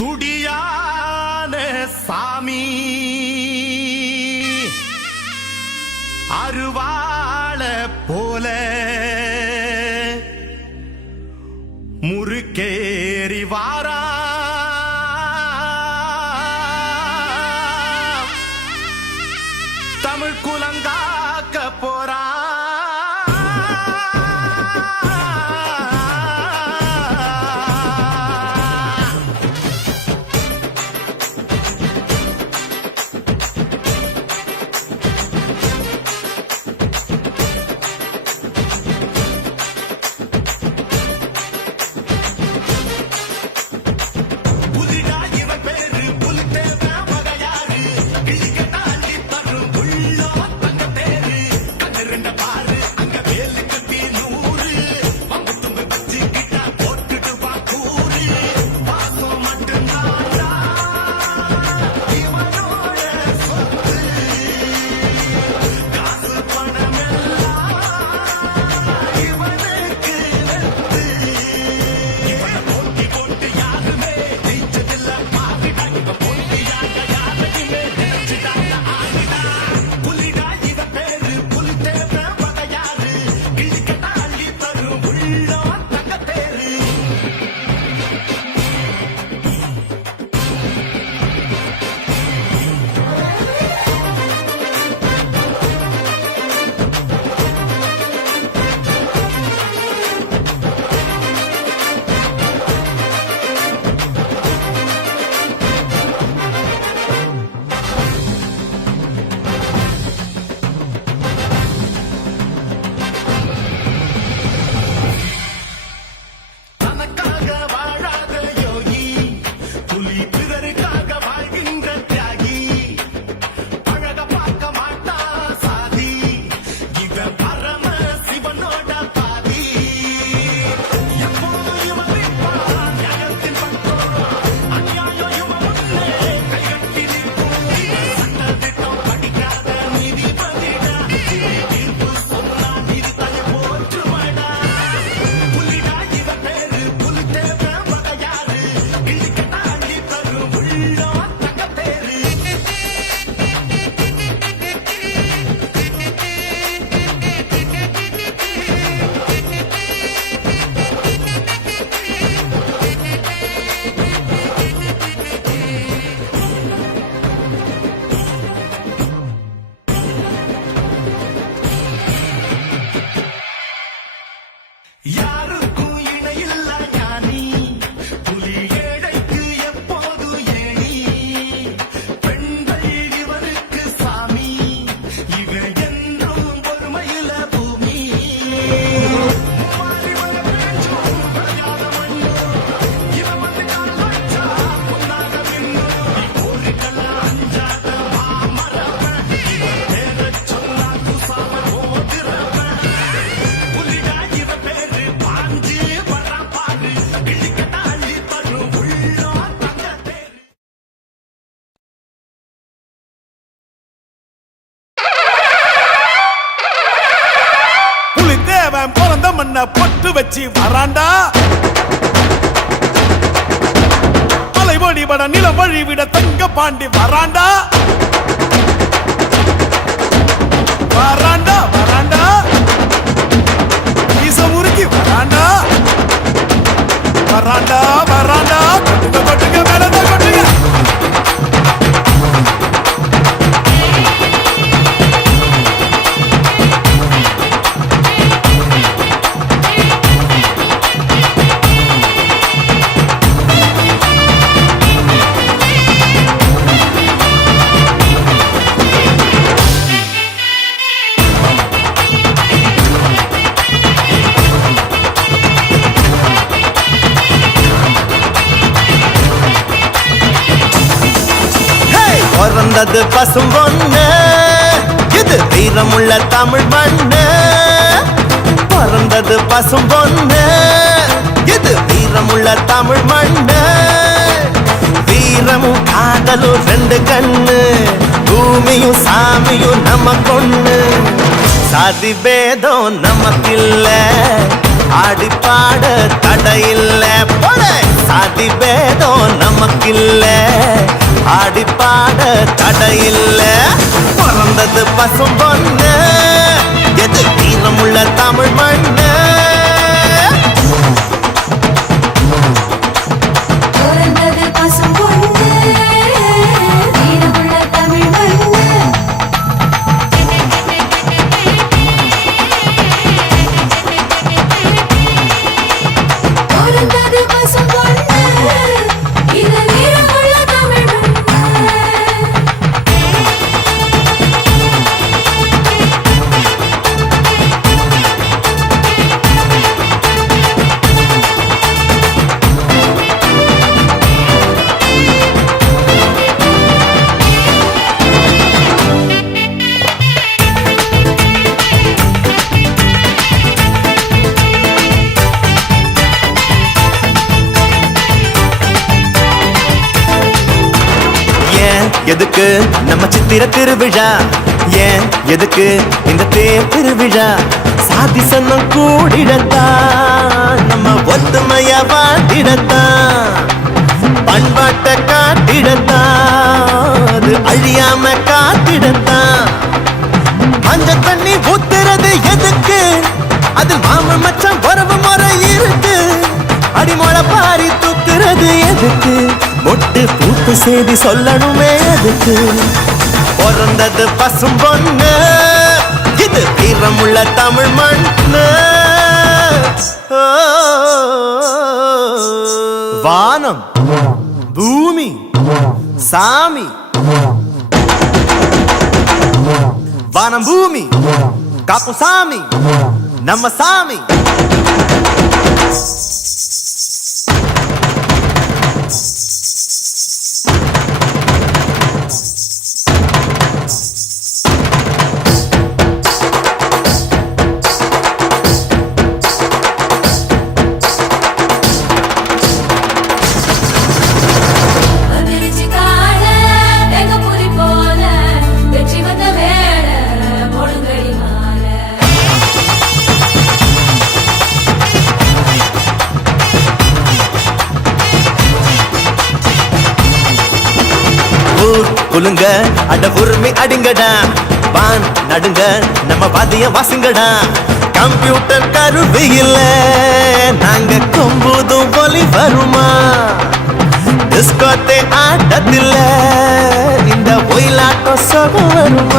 துடியான சாமி. அருவாள போல கண்ண பொட்டு வச்சு வராண்டா? அலைவொடி பட நிலம் வழிவிட தங்க பாண்டி வராண்டா வராண்டா. வாழ்ந்தது பசும் பொண்ணு இது தீரமுள்ள தமிழ் மண்ணு. பறந்தது பசும் பொண்ணு இது தீரமுள்ள தமிழ் மண்ணு. வீரமும் காதலும் ரெண்டு கண்ணு. பூமியும் சாமியும் நம்ம கொண்ணு சாதி பேதம் நமக்கில்ல. ஆடிப்பாட தடையில்லை. சாதி பேதம் நமக்கில்லை. ஆடிப்பாட தடையில்ல. பிறந்தது பசும் பொண்ணு எது தீனமுள்ள தமிழ் மண்ணு. எதுக்கு நம்ம சித்திர திருவிழா? ஏன் எதுக்கு இந்த தேர் திருவிழா? சாதி சன்னம் கூடிடத்தா நம்ம ஒத்துமையா வாட்டிடத்தான் பண்பாட்டை காட்டிடத்தா அது அழியாம காத்திடத்தா மஞ்ச தண்ணி ஊத்துறது எதுக்கு? அதில் மாமன் மச்சம் உறவு முறை இருக்கு. அடிமொழ பாரி தூக்குறது எதுக்கு? மொட்டு பூத்து செய்தி சொல்லணுமே அதுக்கு. பிறந்தது பசும் பொண்ணு. இது வீரமுள்ள தமிழ் மண்ணு. வானம் பூமி சாமி. வானம் பூமி காப்பு சாமி. நம்ம சாமி. குலுங்க அட உரிமை அடிங்கடா. வான் நடுங்க நம்ம பாதிய வாசுங்கடா. கம்ப்யூட்டர் கருவி இல்ல நாங்க கொம்புதும் ஒலி வருமா? டிஸ்கோத்தே ஆட்டத்தில் இந்த ஒயிலாட்டம் சொகம் வருமா?